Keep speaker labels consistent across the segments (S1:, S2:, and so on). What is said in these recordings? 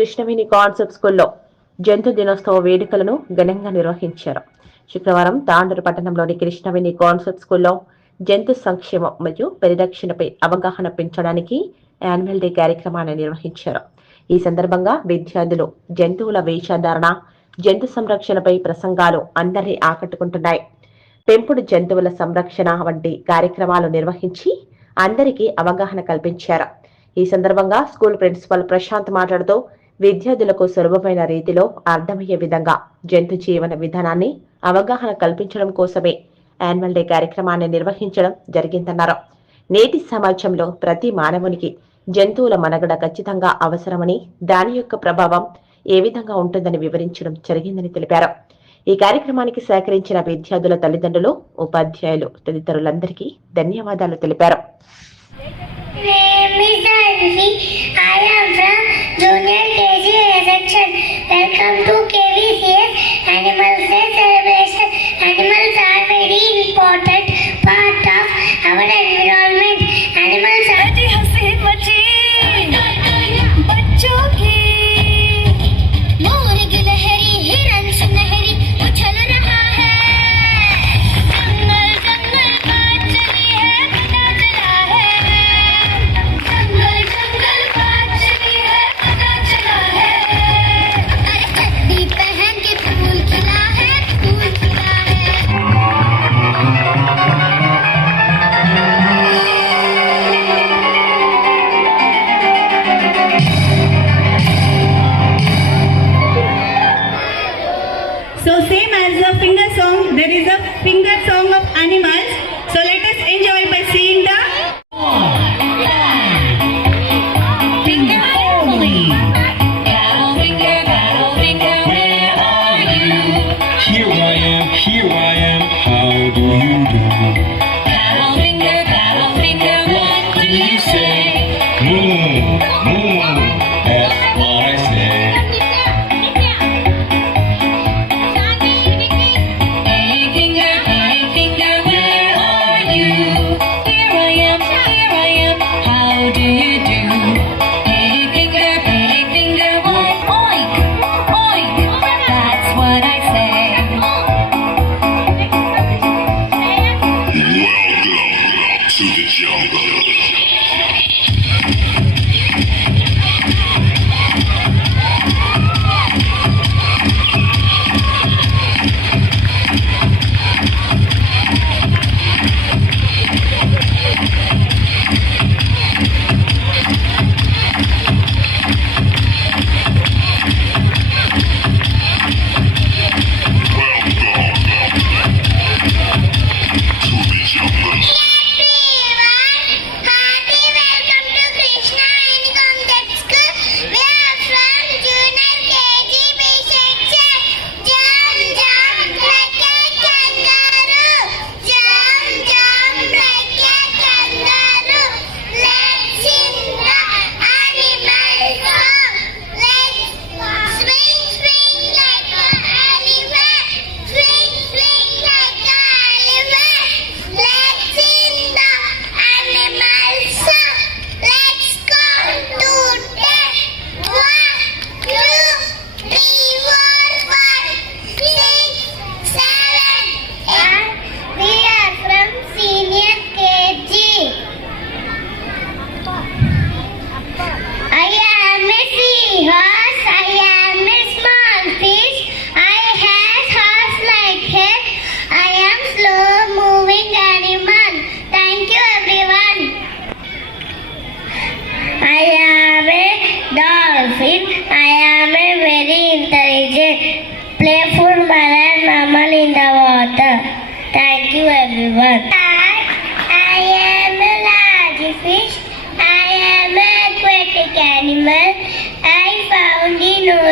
S1: Krishnaveni concept స్కూల్లో జంతు దినోత్సవ వేడుకలను ఘనంగా నిర్వహించారు. శుక్రవారం తాండూరు పట్టణంలోని కృష్ణవేణి కాన్సెప్ట్ స్కూల్లో జంతు సంక్షేమం మరియు పరిరక్షణపై అవగాహన పెంచడానికి యాన్యువల్ డే కార్యక్రమాన్ని నిర్వహించారు. ఈ సందర్భంగా విద్యార్థులు జంతువుల వేషధారణ జంతు సంరక్షణపై ప్రసంగాలు అందరినీ ఆకట్టుకుంటున్నాయి. పెంపుడు జంతువుల సంరక్షణ వంటి కార్యక్రమాలు నిర్వహించి అందరికీ అవగాహన కల్పించారు. ఈ సందర్భంగా స్కూల్ ప్రిన్సిపల్ ప్రశాంత్ మాట్లాడుతూ విద్యార్థులకు సులభమైన రీతిలో అర్థమయ్యే విధంగా జంతు జీవన విధానాన్ని అవగాహన కల్పించడం కోసమే యాన్యువల్ డే కార్యక్రమాన్ని నిర్వహించడం జరిగిందన్నారు. నేటి సమాజంలో ప్రతి మానవునికి జంతువుల మనగడ ఖచ్చితంగా అవసరమని దాని యొక్క ప్రభావం ఏ విధంగా ఉంటుందని వివరించడం జరిగిందని తెలిపారు. ఈ కార్యక్రమానికి సహకరించిన విద్యార్థుల తల్లిదండ్రులు ఉపాధ్యాయులు తదితరులందరికీ ధన్యవాదాలు తెలిపారు.
S2: Name is Anvi. I am from Junior KG section. Welcome to KVCS Animal Day celebration. Animals are very important part of our environment. Animals are
S3: jungle.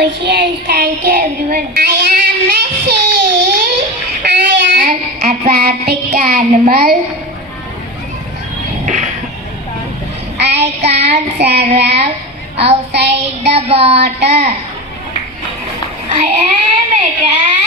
S2: Oceans. Thank you, everyone. I am a seal. I am a aquatic animal. I can't survive outside the water. I am a cat.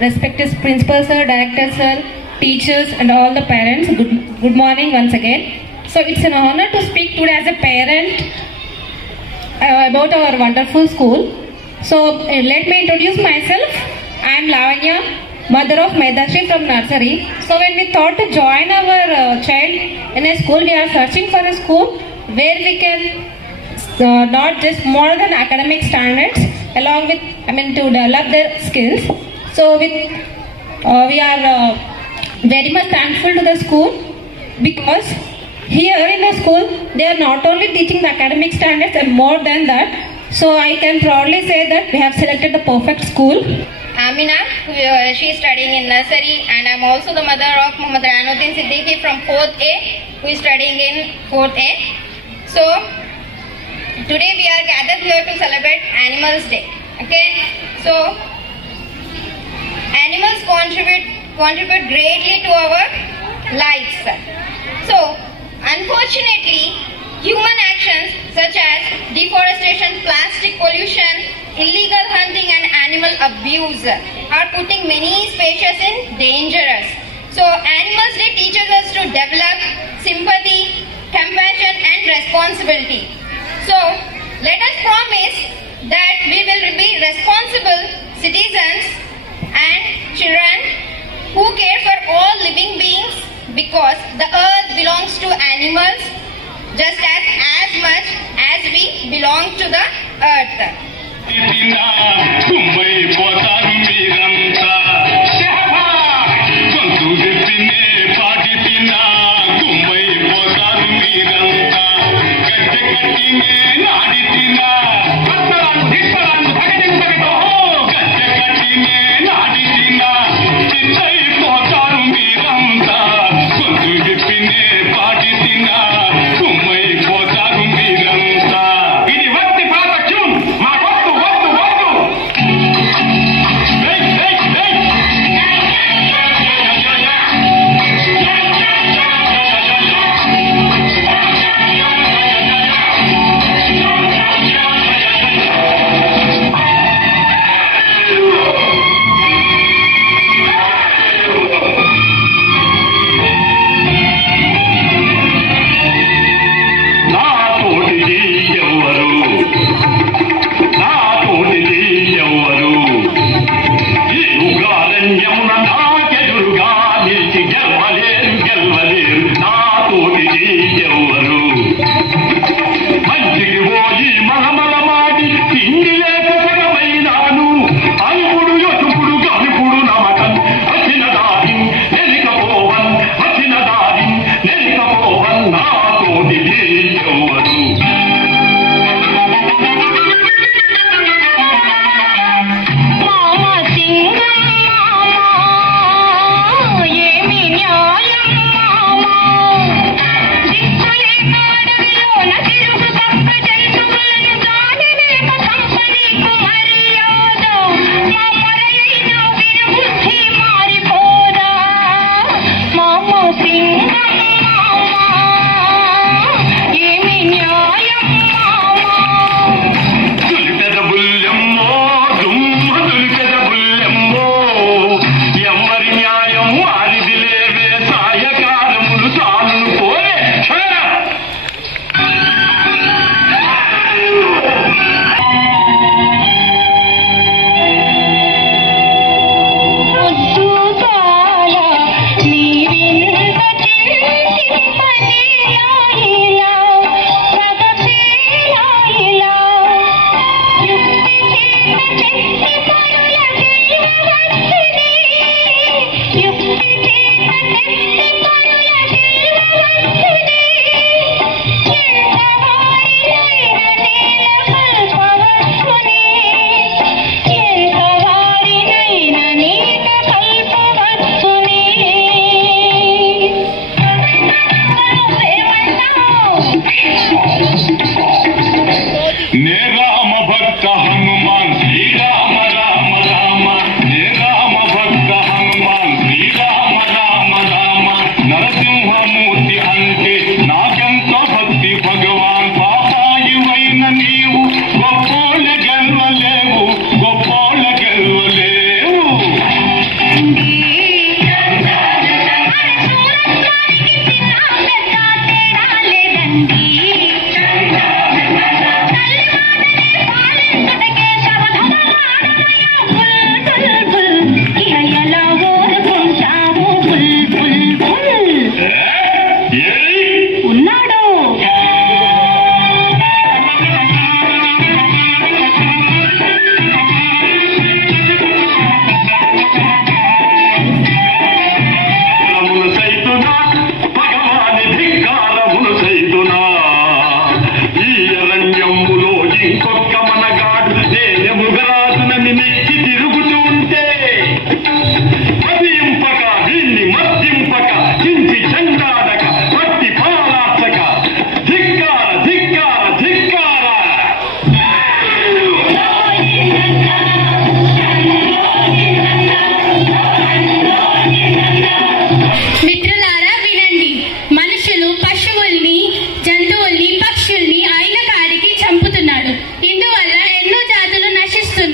S4: Respected principal sir, director sir, teachers and all the parents. Good, good morning once again. So it's an honor to speak today as a parent uh, about our wonderful school. So uh, let me introduce myself. I am Lavanya, mother of Medashi from nursery. So when we thought to join our uh, child in a school, we are searching for a school where we can uh, not just more than academic standards, along with I mean to develop their skills. So with uh, we are uh, very much thankful to the school because here in the school they are not only teaching the academic standards and more than that. So I can proudly say that we have selected the perfect school.
S5: Amina, uh, she is studying in nursery, and I'm also the mother of Muhammad Ranuddin Siddiqui from 4th A, who is studying in 4th A. So, today we are gathered here to celebrate Animals Day. Okay, so animals contribute contribute greatly to our lives. So, unfortunately, human actions such as deforestation, plastic pollution, illegal hunting, and animal abuse are putting many species in dangerous. So, Animals Day teaches us to develop sympathy, compassion, and responsibility. So, let us promise that we will be responsible citizens children who care for all living beings because the earth belongs to animals just as as much as we belong to the earth.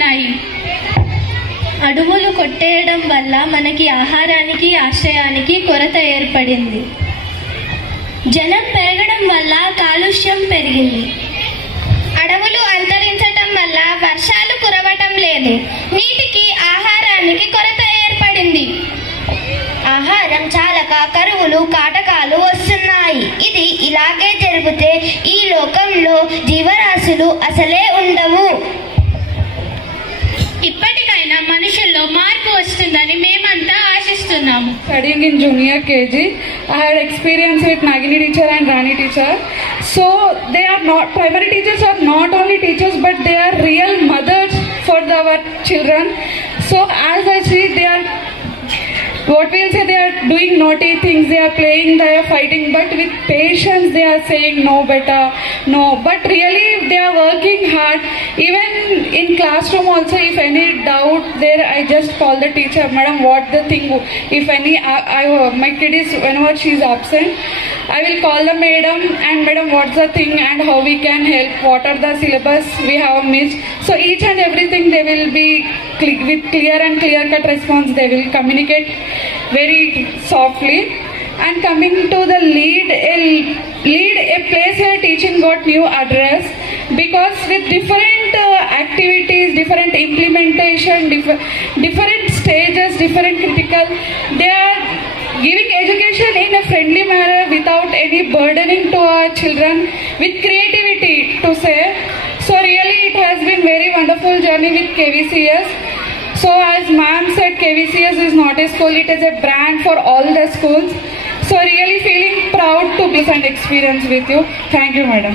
S6: ఉన్నాయి. అడవులు కొట్టేయడం వల్ల మనకి ఆహారానికి ఆశ్రయానికి కొరత ఏర్పడింది. జనం పెరగడం వల్ల కాలుష్యం పెరిగింది.
S2: అడవులు అంతరించటం వల్ల వర్షాలు కురవటం లేదు. నీటికి ఆహారానికి కొరత ఏర్పడింది. ఆహారం చాలక కరువులు కాటకాలు వస్తున్నాయి. ఇది ఇలాగే జరిగితే ఈ
S6: లోక వస్తుందని మేమంతా ఆశిస్తున్నాము.
S7: Studying in junior KG. I had experience with Nagini teacher and Rani teacher so they are not primary teachers are not only teachers but they are real mothers for our children so as I see they are what we'll say they are doing naughty things they are playing they are fighting but with patience they are saying no better no. But really they are working hard. Even in classroom also if any doubt there i just call the teacher madam what the thing if any i, I my kid is whenever she is absent i will call the madam and madam what's the thing and how we can help? What are the syllabus we have missed? So each and everything they will be with clear and clear cut response they will communicate very softly. And coming to the lead a lead a place where teaching got new address. Because with different uh, activities different implementation diff- different stages different critical they are giving education in a friendly manner without any burdening to our children with creativity to say. So really it has been very wonderful journey with kvcs so as ma'am said, KVCS is not a school, it is a brand for all the schools. So really feeling proud to be an experience with you. Thank you, madam.